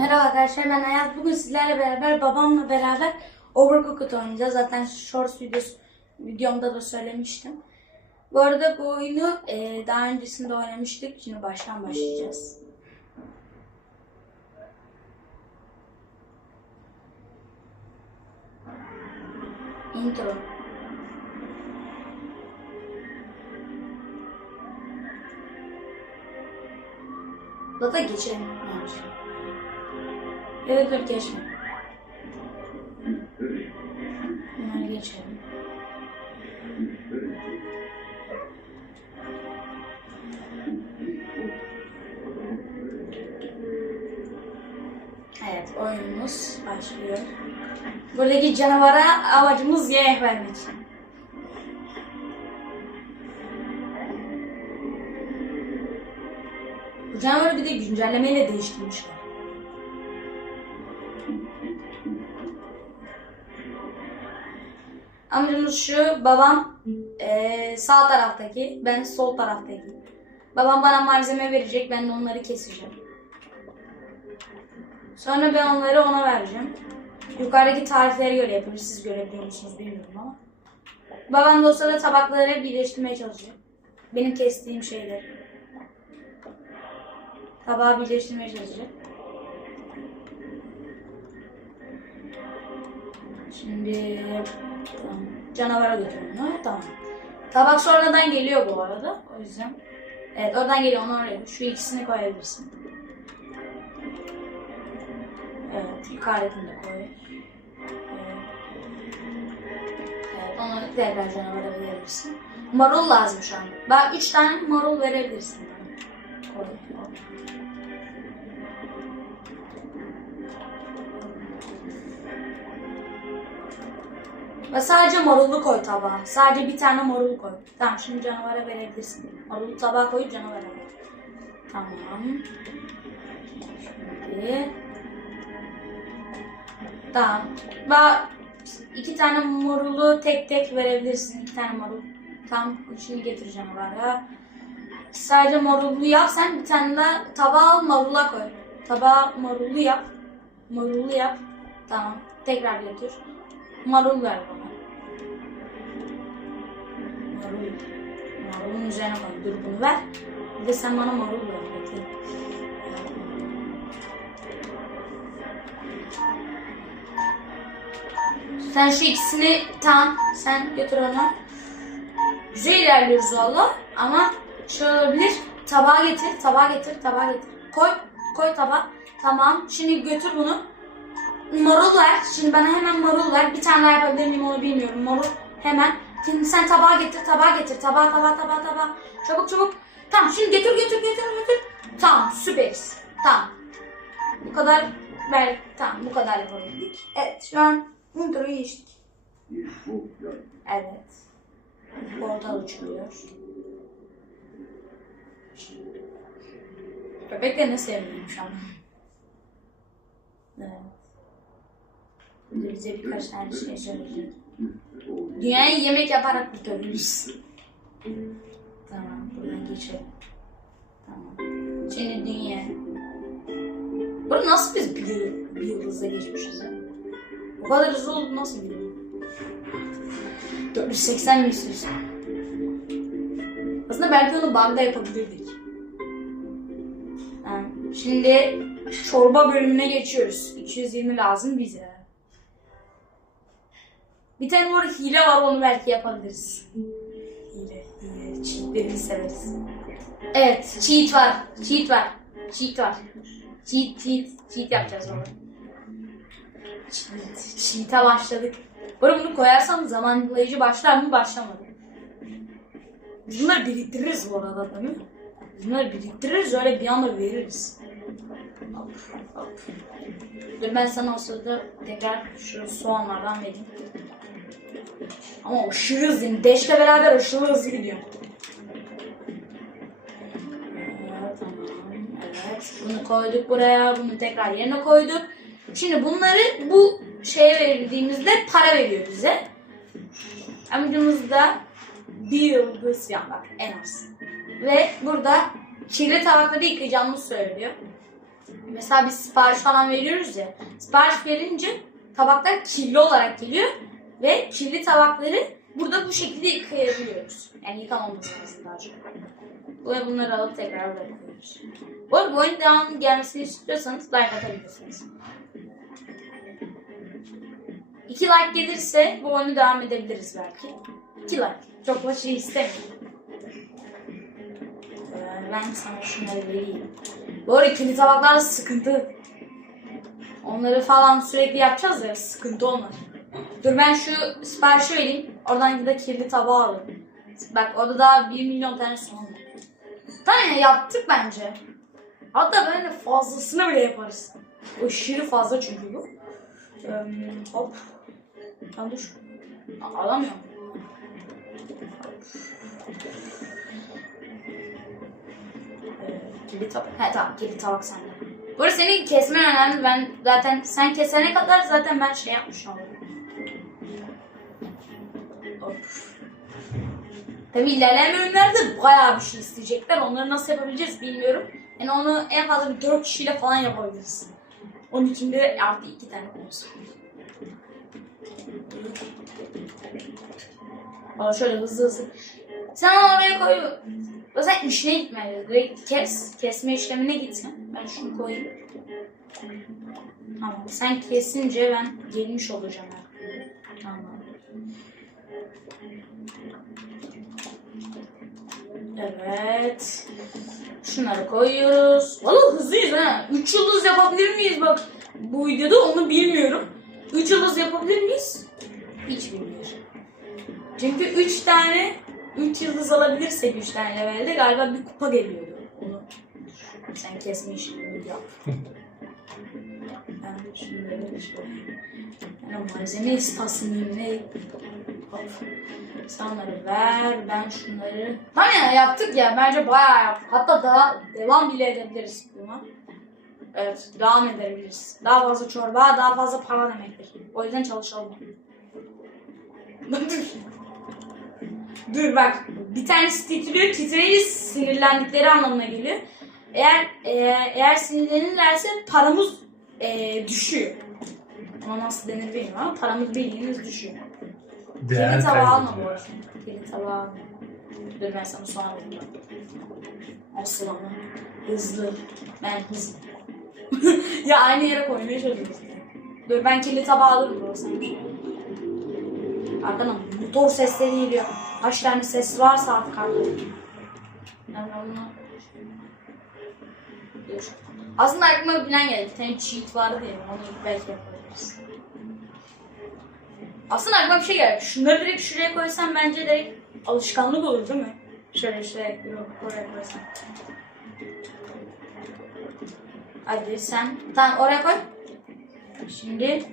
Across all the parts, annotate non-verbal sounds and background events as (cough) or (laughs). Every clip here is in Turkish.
Merhaba arkadaşlar ben Ayaz. Bugün sizlerle beraber babamla beraber Overcooked oynayacağız. Zaten Shorts videosu, videomda da söylemiştim. Bu arada bu oyunu e, daha öncesinde oynamıştık. Şimdi baştan başlayacağız. Intro. Da da geçelim. Evet dur geçme. Bunları geçelim. Evet oyunumuz başlıyor. Buradaki canavara amacımız yemek vermek. Bu canavarı bir de güncellemeyle değiştirmişler. Amcamız şu, babam eee, sağ taraftaki, ben sol taraftaki. Babam bana malzeme verecek, ben de onları keseceğim. Sonra ben onları ona vereceğim. Yukarıdaki tariflere göre yapıyoruz, siz görebiliyor musunuz bilmiyorum ama. Babam da o sırada tabakları birleştirmeye çalışacak. Benim kestiğim şeyleri. Tabağı birleştirmeye çalışacak. Şimdi tamam. canavara götürün onu. Tamam. Tabak sonradan geliyor bu arada. O yüzden. Evet oradan geliyor onu oraya. Şu ikisini koyabilirsin. Evet yukarıdakini de koy. Evet. Onu tekrar canavara verebilirsin. Marul lazım şu an. Bak üç tane marul verebilirsin. Ve sadece marulu koy tabağa. Sadece bir tane marul koy. Tamam şimdi canavara verebilirsin. Marulu tabağa koyup canavara ver. Tamam. Şimdi. Tamam. Bak iki tane marulu tek tek verebilirsin. İki tane marul. Tamam şimdi getir canavara. Sadece marullu yap sen bir tane de tabağa al marula koy. Tabağa marullu yap. Marullu yap. Tamam. Tekrar götür. Marul ver bana. Marulun üzerine koy. Dur bunu ver. Bir de sen bana marul ver. Bekle. Sen şu ikisini tam sen götür onu. Güzel ilerliyoruz valla ama şöyle olabilir. Tabağa getir, tabağa getir, tabağa getir. Koy, koy tabağa. Tamam. Şimdi götür bunu. Marul ver. Şimdi bana hemen marul ver. Bir tane daha yapabilir miyim onu bilmiyorum. Marul hemen. Şimdi sen tabağa getir, tabağa getir. Tabağa, tabağa, tabağa, tabağa. Çabuk, çabuk. Tamam şimdi götür, götür, götür, götür. Tamam süperiz. Tamam. Bu kadar ver. Tamam bu kadar yapabildik. Evet şu an introyu geçtik. Evet. Portal uçuruyor. Köpekleri nasıl sevmiyorum şu an. Evet. Bize birkaç tane şey söyleyecek. Dünyayı yemek yaparak kurtarıyoruz. Tamam, buradan geçelim. Tamam. Şimdi dünya. Burada nasıl biz bir, bir yıldızda geçmişiz ya? O kadar hızlı oldu nasıl bir yıl? 480 mi istiyorsun? Aslında belki onu bug'da yapabilirdik. Yani şimdi çorba bölümüne geçiyoruz. 220 lazım bize. Bir tane var hile var onu belki yapabiliriz. Hile, hile. Cheatlerimi severiz. Evet, cheat var. Cheat var. Cheat var. Cheat, cheat, cheat yapacağız onu. Cheat, cheat'e başladık. Arada bunu koyarsam zamanlayıcı başlar mı başlamadı. Bunları biriktiririz bu arada değil mi? Bunları biriktiririz öyle bir anda veririz. Hop. Dur ben sana o sırada tekrar şu soğanlardan vereyim. Ama aşırı hızlı. Deşle beraber aşırı hızlı gidiyor. Evet, tamam. Evet. Bunu koyduk buraya. Bunu tekrar yerine koyduk. Şimdi bunları bu şeye verildiğimizde para veriyor bize. Amacımız da bir yıldız yapmak en az. Ve burada kirli tabakları yıkayacağımız söylüyor. mesela biz sipariş falan veriyoruz ya. Sipariş verince tabaklar kirli olarak geliyor ve kirli tabakları burada bu şekilde yıkayabiliyoruz. Yani yıkamaması lazım daha çok. Ve bunları alıp tekrar buraya. Bu arada bu oyun devamlı gelmesini istiyorsanız like atabilirsiniz. 2 like gelirse bu oyunu devam edebiliriz belki. 2 like. Çok da şey istemiyorum. Ee, ben sana şunları vereyim. Bu arada kirli tabaklar sıkıntı. Onları falan sürekli yapacağız ya sıkıntı olmaz. Dur ben şu siparişi vereyim. Oradan da kirli tabağı alırım. Bak orada daha 1 milyon tane soğan var. Ya yaptık bence. Hatta böyle fazlasını bile yaparız. Aşırı fazla çünkü bu. Ee, hop. Lan dur. Alamıyorum. Kirli tabak. He tamam kirli tabak sende. Bu arada senin kesmen önemli. Ben zaten sen kesene kadar zaten ben şey yapmış Tabii ilerleyen bölümlerde bayağı bir şey isteyecekler. Onları nasıl yapabileceğiz bilmiyorum. Yani onu en fazla bir 4 kişiyle falan yapabiliriz. Onun için de artı 2 tane olsun. Aa şöyle hızlı hızlı. Sen onu oraya koy. Sen işine gitmeli. Direkt kes. Kesme işlemine gitsin. Ben şunu koyayım. Tamam. Sen kesince ben gelmiş olacağım. Tamam. Evet. Şunları koyuyoruz. Valla hızlıyız ha. 3 yıldız yapabilir miyiz bak. Bu videoda onu bilmiyorum. 3 yıldız yapabilir miyiz? Hiç bilmiyorum. Çünkü 3 tane 3 yıldız alabilirsek 3 tane levelde galiba bir kupa geliyordu. Onu sen kesme işini yap. Ben şunları bir şey Yani malzeme istasyonu ne? Onları ver, ben şunları... Hani ya yaptık ya, bence bayağı yaptık. Hatta daha devam bile edebiliriz buna. Evet, devam edebiliriz. Daha fazla çorba, daha fazla para demektir. O yüzden çalışalım. (laughs) Dur. Bak, bir tanesi titriyor, titreyince sinirlendikleri anlamına geliyor. Eğer e, eğer sinirlenirlerse paramız e, düşüyor. Ama nasıl denir bilmiyorum ama paramız bildiğiniz düşüyor. Değer Kirli tabağı alma bu kaybediyor. arada. Kirli tabağı alma. Dur ben sana sonra vereyim. Asıl ama. Hızlı. Ben hızlı. (laughs) ya aynı yere koymaya çalışıyoruz. Dur ben kirli tabağı alırım burası. Arkadan motor sesleri geliyor. Kaç tane ses varsa artık arkada. Ben onu... Dur. Aslında aklıma bir plan geldi. Bir tane cheat vardı ya. Onu belki yapabiliriz. Aslında aklıma bir şey geldi. Şunları direkt şuraya koysam bence direkt alışkanlık olur değil mi? Şöyle şuraya oraya koysam. Hadi sen. Tamam oraya koy. Şimdi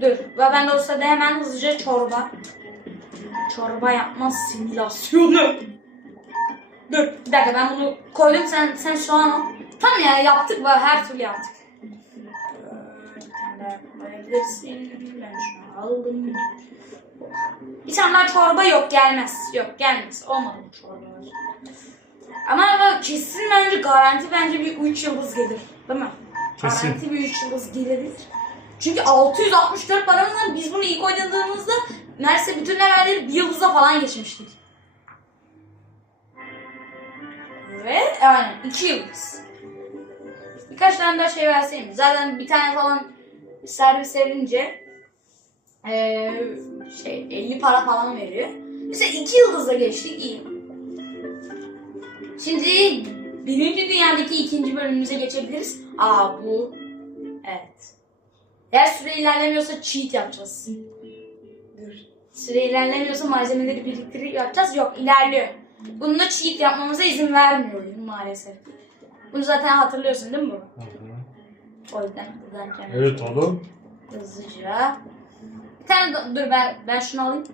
dur. Ve ben de o sırada hemen hızlıca çorba. Çorba yapma simülasyonu. Dur bir dakika ben bunu koydum sen sen soğan al. Tamam ya yaptık bak her türlü yaptık. Ee, koyabilirsin. Aldım. Bir tane daha çorba yok gelmez. Yok gelmez. Olmadı bu çorbalar. Ama kesin bence garanti bence bir 3 yıldız gelir. Değil mi? Kesin. Garanti bir 3 yıldız gelebilir. Çünkü 664 paramız var. Biz bunu ilk oynadığımızda neredeyse bütün levelleri bir yıldıza falan geçmiştik. Ve yani 2 yıldız. Birkaç tane daha şey verseydim. Zaten bir tane falan servis verince eee şey 50 para falan veriyor. Mesela 2 yıldızla geçtik iyi. Şimdi birinci dünyadaki ikinci bölümümüze geçebiliriz. Aa bu. Evet. Eğer süre ilerlemiyorsa cheat yapacağız. Dur. Süre ilerlemiyorsa malzemeleri biriktirip yapacağız. Yok ilerliyor. Bununla cheat yapmamıza izin vermiyor oyun maalesef. Bunu zaten hatırlıyorsun değil mi? Hı hı. O yüzden buradan kenara Evet oğlum. hızlıca. Bir tane dur ben ben şunu alayım.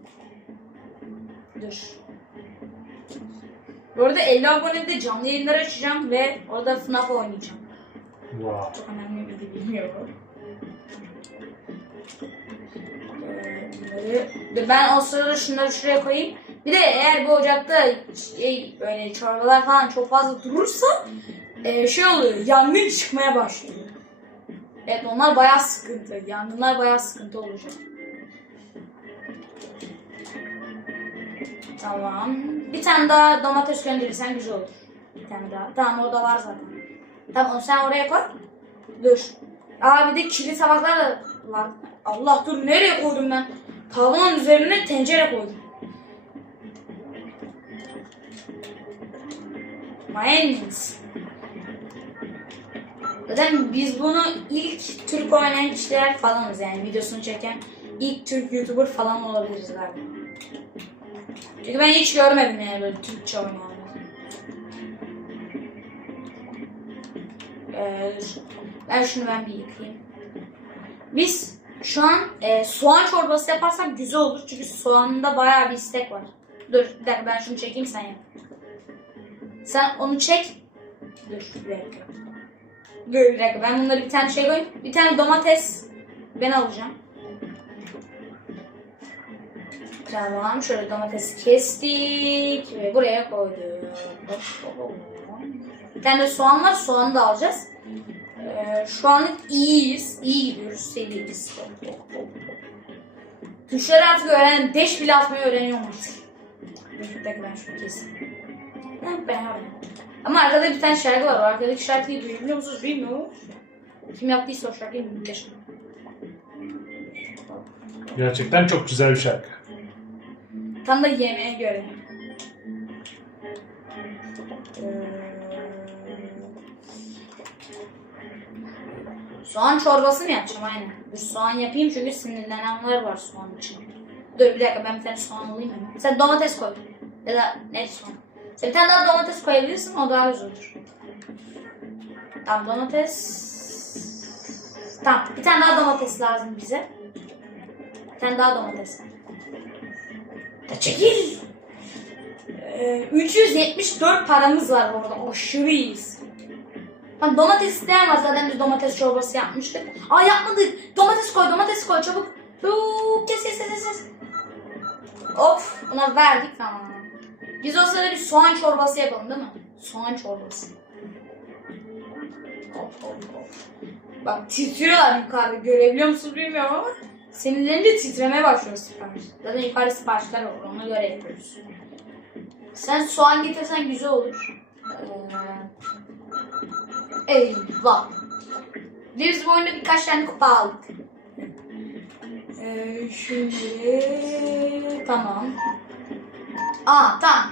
Dur. Bu arada 50 abonede canlı yayınlar açacağım ve orada FNAF oynayacağım. Wow. Çok önemli bir de bilmiyorum. Ee, bunları- Dur ben o sırada şunları şuraya koyayım. Bir de eğer bu ocakta şey, böyle çorbalar falan çok fazla durursa e, şey oluyor. Yangın çıkmaya başlıyor. Evet onlar bayağı sıkıntı. Yangınlar bayağı sıkıntı olacak. Tamam. Bir tane daha domates gönderirsen güzel olur. Bir tane daha. Tamam o da var zaten. Tamam sen oraya koy. Dur. Aa bir de kirli tabaklar da var. Allah dur nereye koydum ben? Tavanın üzerine tencere koydum. Mayonnaise. Zaten biz bunu ilk Türk oynayan kişiler falanız yani videosunu çeken ilk Türk YouTuber falan olabiliriz galiba. Çünkü ben hiç görmedim yani böyle Türkçe oynayanlar. Ee, ben şunu ben bir yıkayayım. Biz şu an e, soğan çorbası yaparsak güzel olur. Çünkü soğanında bayağı bir istek var. Dur bir dakika ben şunu çekeyim sen yap. Sen onu çek. Dur bir dakika. Dur bir dakika ben bunları bir tane şey koyayım. Bir tane domates ben alacağım. Tamam şöyle domates kestik ve buraya koyduk. Bir tane de soğan var soğanı da alacağız. Ee, şu anlık iyiyiz. İyi gidiyoruz. Seriyiz. Tuşları artık öğren. Deş bile atmayı öğreniyorum artık. Bir dakika ben şunu keseyim. Ben beğenmedim. Ama arkada bir tane şarkı var. O arkadaki şarkıyı duyabiliyor musunuz bilmiyorum. Kim yaptıysa o şarkıyı muhteşem. Gerçekten çok güzel bir şarkı. Tam da yemeğe göre. Ee, Soğan çorbası mı yapacağım aynen. Bir soğan yapayım çünkü sinirlenenler var soğan için. Dur bir dakika ben bir tane soğan alayım hemen. Sen domates koy. Ya da ne soğan. Bir tane daha domates koyabilirsin o daha güzel olur. Tamam domates. Tamam bir tane daha domates lazım bize. Bir tane daha domates. Da çekil. Ee, 374 paramız var orada. Aşırı iyiyiz. Tamam domates isteyen var zaten biz domates çorbası yapmıştık. Aa yapmadık. Domates koy domates koy çabuk. Kes kes kes, kes. Of buna verdik tamam. Biz o sırada bir soğan çorbası yapalım değil mi? Soğan çorbası. Hop hop hop. Bak titriyorlar yukarıda görebiliyor musunuz bilmiyorum ama sinirlerince titremeye başlıyor sipariş. Zaten yukarı siparişler var ona göre. Sen soğan getirsen güzel olur. Ee, eyvah. Biz bu oyunda birkaç tane kupa aldık. Ee, şimdi tamam. Aa tamam.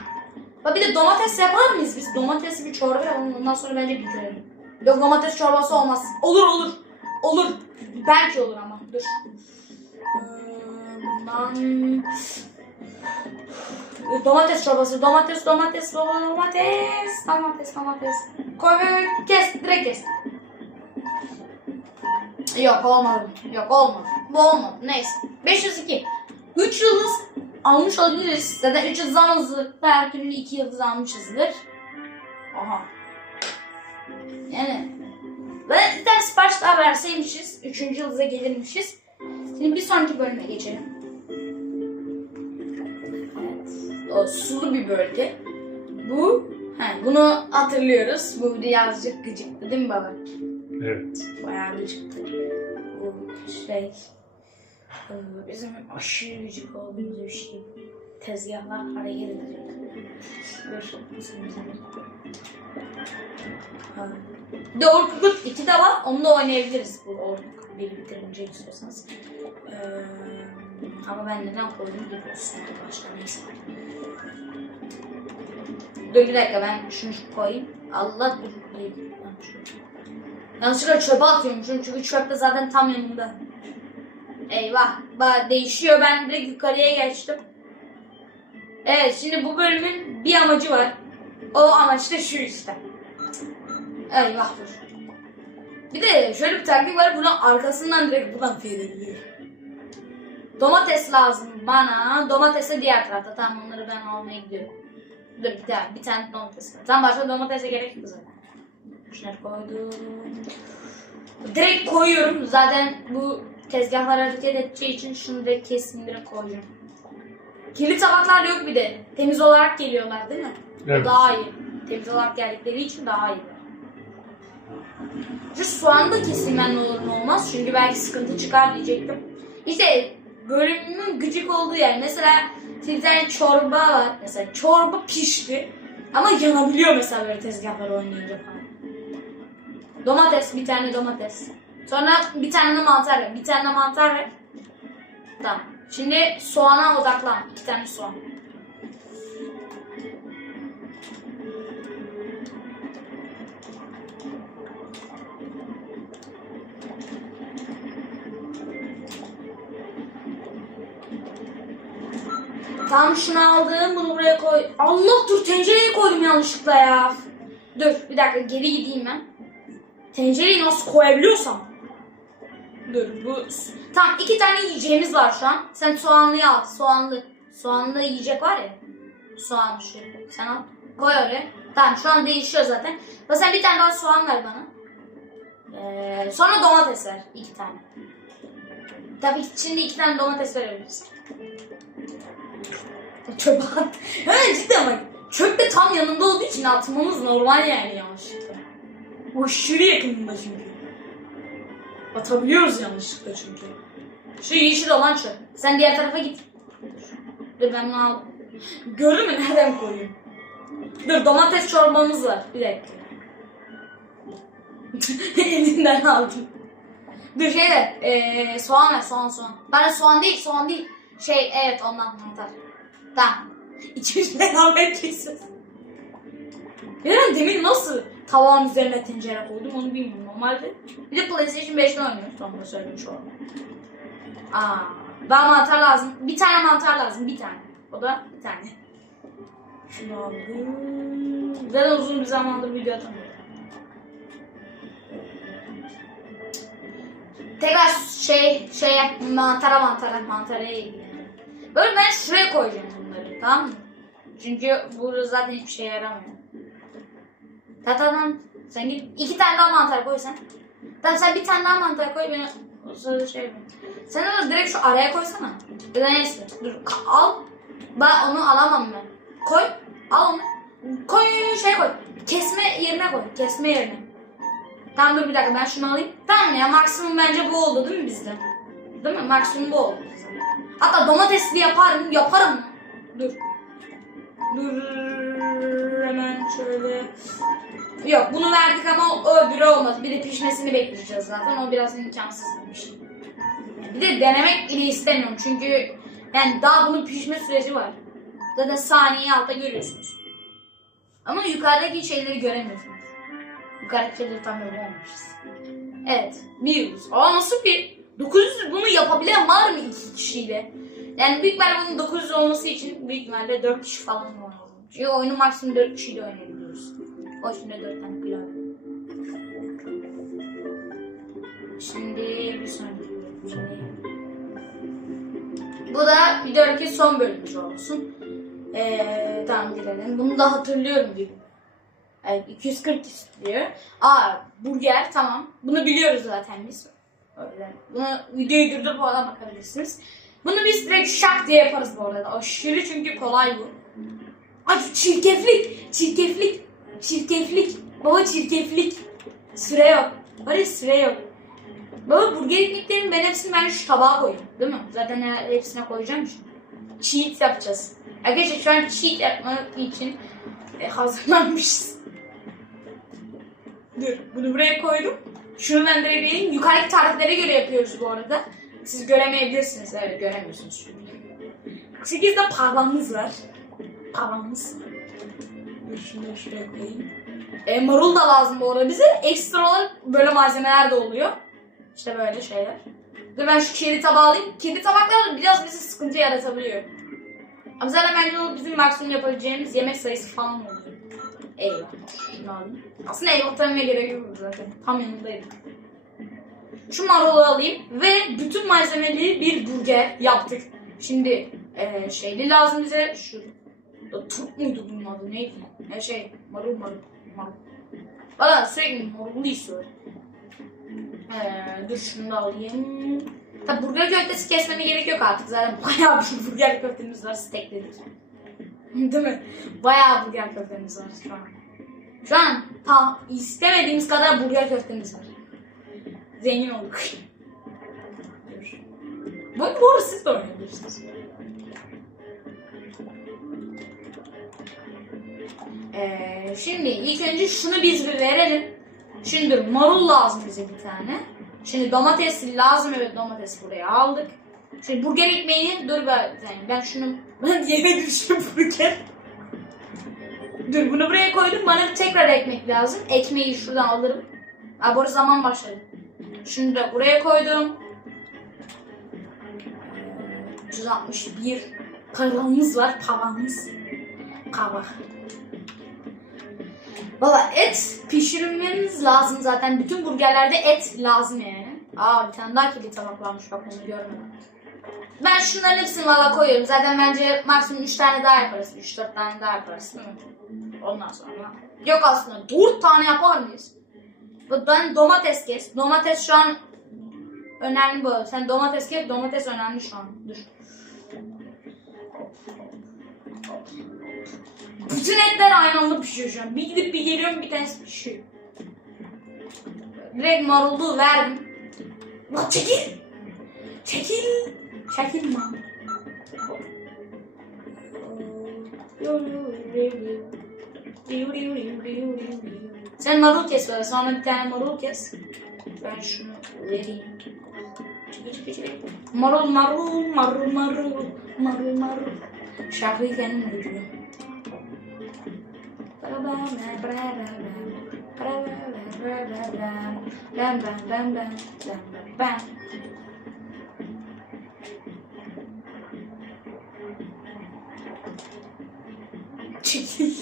Bak bir de domates yapar mıyız biz? Domatesli bir çorba yapalım ondan sonra bence bitirelim. Yok domates çorbası olmaz. Olur olur. Olur. Belki olur ama. Dur. Ee, Bundan... Domates çorbası. Domates, domates, domates. Domates, domates. Koy, koy. Kes, direkt kes. Yok olmadı. Yok olmadı. Bu olmadı. Neyse. 502. 3 yıldız almış olabiliriz. Zaten 3 yıldız almazdık. Her türlü 2 yıldız almışızdır. Aha. Yani ve bir tane sipariş daha verseymişiz. Üçüncü yıldıza gelirmişiz. Şimdi bir sonraki bölüme geçelim. Evet. O sulu bir bölge. Bu, he, bunu hatırlıyoruz. Bu birazcık gıcıktı değil mi baba? Evet. Bayağı gıcıktı. Bu şey, bizim aşırı gıcık olduğumuz bir şey. Tezgahlar hareket edecek. Orkut 2 de var. Onu oynayabiliriz bu Orkut 1'i bitirince istiyorsanız. Ee, ama ben neden koydum biliyorsun. Başka neyse. Dur bir dakika ben şunu koyayım. Allah dur. şunu- Yanlışlıkla çöpe atıyormuşum çünkü çöp de zaten tam yanımda. Eyvah. Değişiyor ben direkt yukarıya geçtim. Evet şimdi bu bölümün bir amacı var. O amaç da şu işte. Eyvah dur. Bir de şöyle bir taktik var. Buradan arkasından direkt buradan fedebiliyor. Domates lazım bana. Domates de diğer tarafta. Tamam onları ben almaya gidiyorum. Dur bir tane, bir tane domates var. Tam başka domatese gerek yok zaten. Şunları koydum. Direkt koyuyorum. Zaten bu tezgahlar hareket edeceği için şunu direkt kesin direkt koyacağım. Kirli tabaklar yok bir de. Temiz olarak geliyorlar değil mi? Evet. Daha iyi. Temiz olarak geldikleri için daha iyi. Şu soğanı da keseyim ben ne olur ne olmaz. Çünkü belki sıkıntı çıkar diyecektim. İşte bölümümün gıcık olduğu yer. Mesela bir tane çorba var. Mesela çorba pişti. Ama yanabiliyor mesela böyle tezgahlar oynayınca falan. Domates, bir tane domates. Sonra bir tane de mantar ver. Bir tane de mantar ver. Tamam. Şimdi soğana odaklan. İki tane soğan. Tamam şunu aldım. Bunu buraya koy. Allah dur tencereyi koydum yanlışlıkla ya. Dur bir dakika geri gideyim ben. Tencereyi nasıl koyabiliyorsam. Dur bu... Tamam iki tane yiyeceğimiz var şu an. Sen soğanlıyı al. Soğanlı. Soğanlı yiyecek var ya. Soğan şu. Sen al. Koy oraya. Tamam şu an değişiyor zaten. Ve sen bir tane daha soğan ver bana. Ee, sonra domates ver. iki tane. Tabii ki şimdi iki tane domates verebiliriz. (laughs) Çöpe at. Evet cidden bak. Çöp de tam yanında olduğu için atmamız normal yani yanlışlıkla. Aşırı yakınında çünkü. Atabiliyoruz yanlışlıkla çünkü. Şu yeşil olan çöp. Sen diğer tarafa git. Dur ben bunu al. Gördün mü nereden koyayım? Dur domates çorbamız var. Bir dakika. (laughs) Elinden aldım. Dur şey de eee soğan ver soğan soğan. Bana soğan değil soğan değil. Şey evet ondan mantar. Tamam. İçmiş beraber kesin. Ben demin nasıl tavağın üzerine tencere koydum onu bilmiyorum normalde. Bir de PlayStation 5'te oynuyoruz. Tam da söylemiş oldum. Aa, daha mantar lazım. Bir tane mantar lazım. Bir tane. O da bir tane. Şunu aldım. Zaten uzun bir zamandır video atamıyorum. Tekrar şey şey mantara mantara mantara. Böyle ben şuraya koyacağım bunları tamam mı? Çünkü burada zaten hiçbir şey yaramıyor. Ta tamam. Sen git iki tane daha mantar koy sen. Tamam sen bir tane daha mantar koy beni sırada şey yapayım. Sen de direkt şu araya koysana. Ya da neyse. Dur al. Ben onu alamam ben. Koy. Al onu. Koy şey koy. Kesme yerine koy. Kesme yerine. Tamam dur bir dakika ben şunu alayım. Tamam ya maksimum bence bu oldu değil mi bizde? Değil mi? Maksimum bu oldu. Hatta domatesli yaparım. Yaparım. Dur. Dur şöyle. Yok bunu verdik ama o öbürü olmaz. Bir de pişmesini bekleyeceğiz zaten. O biraz imkansız bir şey. Bir de denemek bile istemiyorum çünkü yani daha bunun pişme süreci var. Zaten saniyeyi altta görüyorsunuz. Ama yukarıdaki şeyleri göremiyorsunuz. Yukarıdaki şeyleri tam görememişiz. Evet. Bir. Aa nasıl bir 900 bunu yapabilen var mı iki kişiyle? Yani büyük ihtimalle bunun 900 olması için büyük ihtimalle 4 kişi falan lazım. Çünkü oyunu maksimum 4 kişiyle oynayabiliyoruz. O şimdi 4 tane klavye. Şimdi bir sonraki. Bu da videodaki son bölümümüz olsun. Ee, tamam girelim. Bunu da hatırlıyorum bir. Evet, 240 istiyor. Aa burger tamam. Bunu biliyoruz zaten biz. Öyle. Bunu videoyu durdurup oradan bakabilirsiniz. Bunu biz direkt şak diye yaparız bu arada. Aşırı çünkü kolay bu. Ay çirkeflik, çirkeflik, çirkeflik. Baba çirkeflik. Süre yok. Var ya süre yok. Baba burger ekmeklerin ben hepsini ben şu tabağa koyayım. Değil mi? Zaten hepsine koyacağım şimdi. Cheat yapacağız. Arkadaşlar şu an cheat yapmak için e, hazırlanmışız. Dur bunu buraya koydum. Şunu ben direkt vereyim. Yukarıdaki tariflere göre yapıyoruz bu arada. Siz göremeyebilirsiniz. Evet göremiyorsunuz çünkü. 48'de parmağımız var. Dur şunu şuraya koyayım. E, marul da lazım bu arada bize. Ekstra olarak böyle malzemeler de oluyor. İşte böyle şeyler. Dur ben şu kedi tabağı alayım. Kedi tabaklar biraz bize sıkıntı yaratabiliyor. Ama zaten bence o bizim maksimum yapabileceğimiz yemek sayısı falan oluyor. Eyvah. Şunu alayım. Aslında eyvah demeye gerek yok zaten. Tam yanındaydım. Şu marulu alayım ve bütün malzemeli bir burger yaptık. Şimdi eee şeyli lazım bize. Şu da turp muydu bunun adı neydi? Ne şey marul marul marul. Valla sürekli marullu istiyorum. Eee dur şunu da alayım. Tabi burger köftesi kesmeme gerek yok artık. Zaten bayağı bir burger köftemiz var. Steak dedik. (laughs) Değil mi? Bayağı burger köftemiz var şu an. Şu an ta istemediğimiz kadar burger köftemiz var. Zengin olduk. (laughs) Bu, bu arada siz de oynayabilirsiniz. Ee, şimdi ilk önce şunu biz bir verelim. Şimdi marul lazım bize bir tane. Şimdi domates lazım evet domates buraya aldık. Şimdi burger ekmeğini dur ben, ben şunu (laughs) ben yere düştüm burger. Dur bunu buraya koydum bana tekrar ekmek lazım. Ekmeği şuradan alırım. Aa, bu zaman başladı. Şunu da buraya koydum. Ee, 361 paramız var paramız. Kava. Valla et pişirmemiz lazım zaten. Bütün burgerlerde et lazım yani. Aa bir tane daha kirli tabak varmış bak onu görmedim. Ben şunların hepsini valla koyuyorum. Zaten bence maksimum 3 tane daha yaparız. 3-4 tane daha yaparız değil? Ondan sonra. Yok aslında 4 tane yapar mıyız? Ben domates kes. Domates şu an önemli bu. Sen domates kes. Domates önemli şu an. Dur. Bütün etler aynı anda pişiyor şu an. Bir gidip bir geliyorum bir tanesi pişiyor. Direkt maruldu verdim. Lan çekil! Çekil! Çekil lan. Sen marul kes böyle. Sonra bir tane marul kes. Ben şunu vereyim. Marul marul marul marul marul marul. Şarkıyı kendim uydurıyorum. Çekil.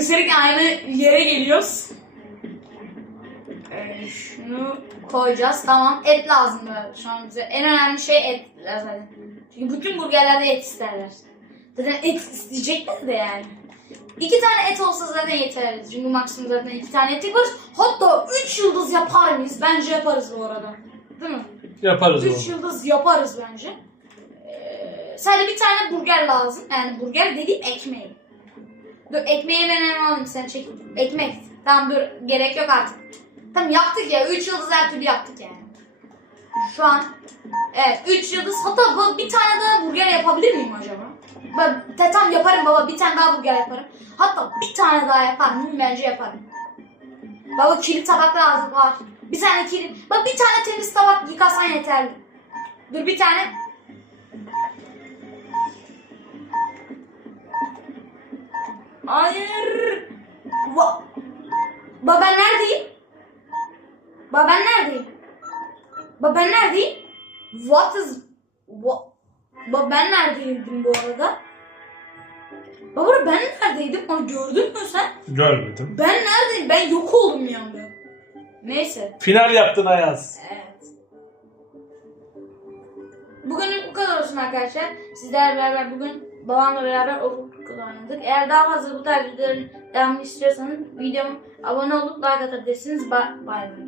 Sürekli aynı yere geliyoruz. Ee, şunu koyacağız. Tamam. Et lazım böyle şu an bize. En önemli şey et zaten. Çünkü bütün burgerlerde et isterler. Zaten et isteyecekler de yani. İki tane et olsa zaten yeter. Çünkü maksimum zaten iki tane et yaparız. Hatta üç yıldız yapar mıyız? Bence yaparız bu arada. Değil mi? Yaparız Üç onu. yıldız yaparız bence. Ee, sadece bir tane burger lazım. Yani burger dediğim ekmeği. Dur ekmeği ben hemen alayım sen çek. Ekmek. Tamam dur gerek yok artık. Tamam yaptık ya. Üç yıldız her türlü yaptık yani. Şu an evet üç yıldız. Hatta bu- bir tane daha burger yapabilir miyim acaba? Tamam yaparım baba bir tane daha burger yaparım. Hatta bir tane daha yaparım. Bence yaparım. Baba kilit tabak lazım var. Bir tane kilit. Bak bir tane temiz tabak yıkasan yeterli. Dur bir tane. Hayır. Va Baba ben neredeyim? Baba ben neredeyim? Baba ben neredeyim? What is... What? Baba ben neredeydim bu arada? Baba ben neredeydim? Onu gördün mü sen? Görmedim. Ben neredeyim? Ben yok oldum bir anda. Neyse. Final yaptın Ayaz. Evet. Bugünlük bu kadar olsun arkadaşlar. Sizlerle beraber bugün babamla beraber Overcooked oynadık. Eğer daha fazla bu tarz videoların devamını istiyorsanız videoma abone olup like atabilirsiniz. Bye bye.